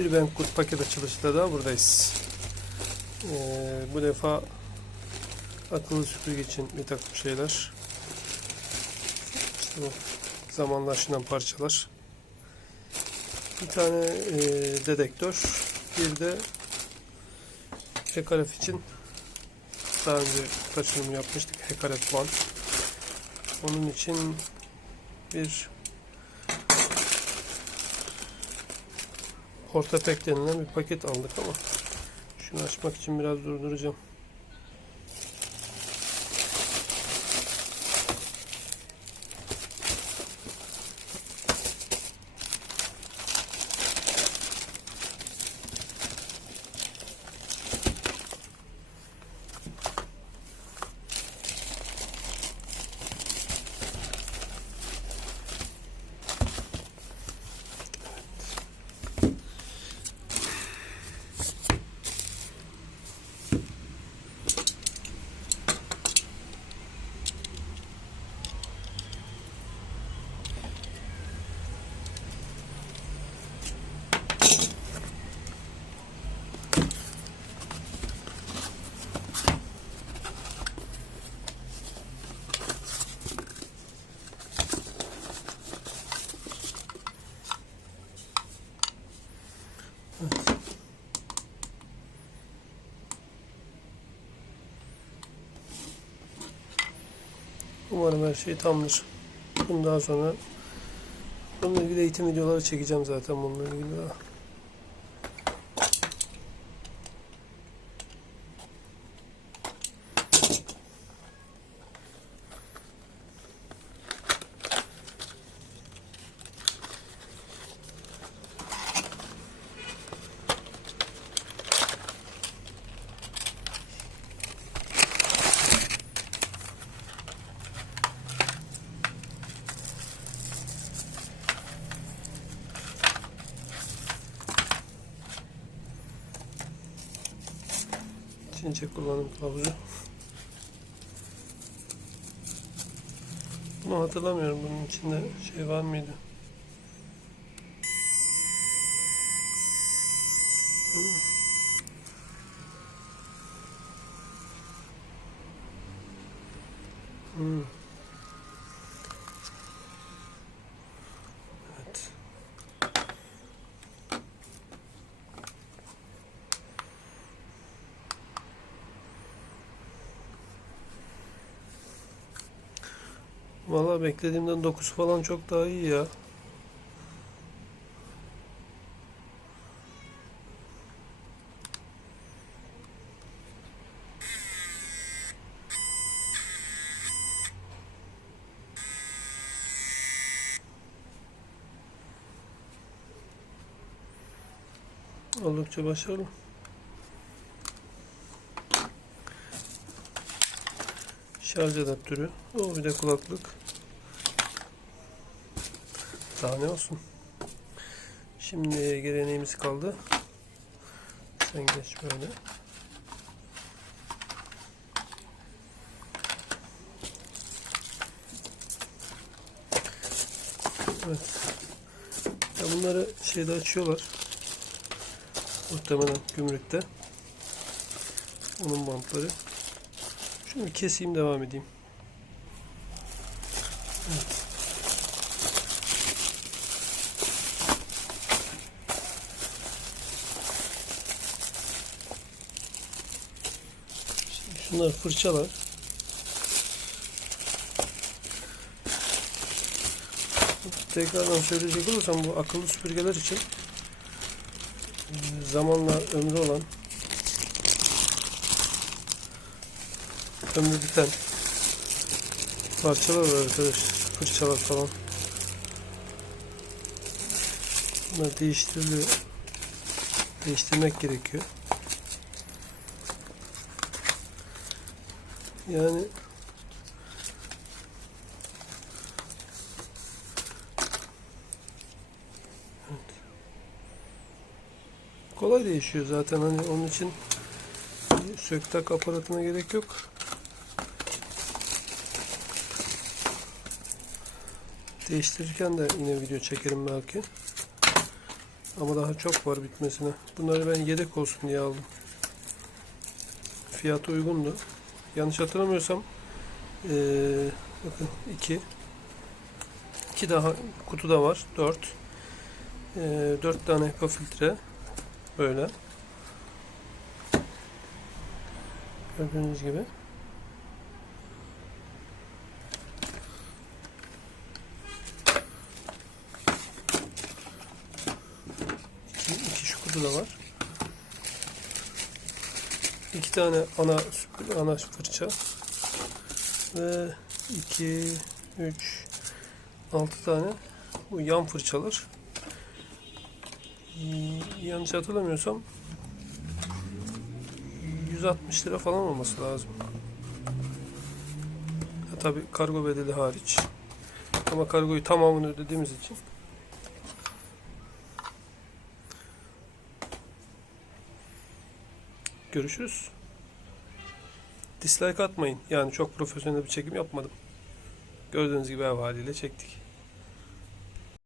Bir ben kurt paket açılışında da buradayız. Ee, bu defa akıllı süpürge için bir takım şeyler. İşte bu zamanla aşınan parçalar. Bir tane e, dedektör. Bir de Hekaref için daha önce taşınım yapmıştık. Hekaref One. Onun için bir Portapek denilen bir paket aldık ama şunu açmak için biraz durduracağım. Umarım her şey tamdır. Bundan sonra bununla ilgili eğitim videoları çekeceğim zaten bununla ilgili. Çince kullanım kılavuzu. Bunu hatırlamıyorum. Bunun içinde şey var mıydı? Hmm. Evet. Valla beklediğimden 9 falan çok daha iyi ya. Oldukça başarılı. Şarj adaptörü. O bir de kulaklık. Daha ne olsun. Şimdi geleneğimiz kaldı. Sen geç böyle. Evet. Ya bunları şeyde açıyorlar. Muhtemelen gümrükte. Onun bantları. Şunu keseyim devam edeyim. Evet. Şimdi şunlar fırçalar. Tekrardan söyleyecek olursam bu akıllı süpürgeler için e, zamanla ömrü olan ömrü biten parçalar var arkadaş. Fırçalar falan. Bunlar değiştiriliyor. Değiştirmek gerekiyor. Yani Evet. kolay değişiyor zaten hani onun için söktak aparatına gerek yok. Değiştirirken de yine video çekerim belki. Ama daha çok var bitmesine. Bunları ben yedek olsun diye aldım. Fiyatı uygundu. Yanlış hatırlamıyorsam eee, bakın 2 2 daha kutuda var. 4 4 tane HEPA filtre böyle. Gördüğünüz gibi. İki, iki şu kutuda var. İki tane ana ana fırça ve iki, üç, altı tane bu yan fırçalar. Yanlış hatırlamıyorsam 160 lira falan olması lazım. Ha, tabii kargo bedeli hariç. Ama kargoyu tamamını ödediğimiz için Görüşürüz. Dislike atmayın. Yani çok profesyonel bir çekim yapmadım. Gördüğünüz gibi ev haliyle çektik.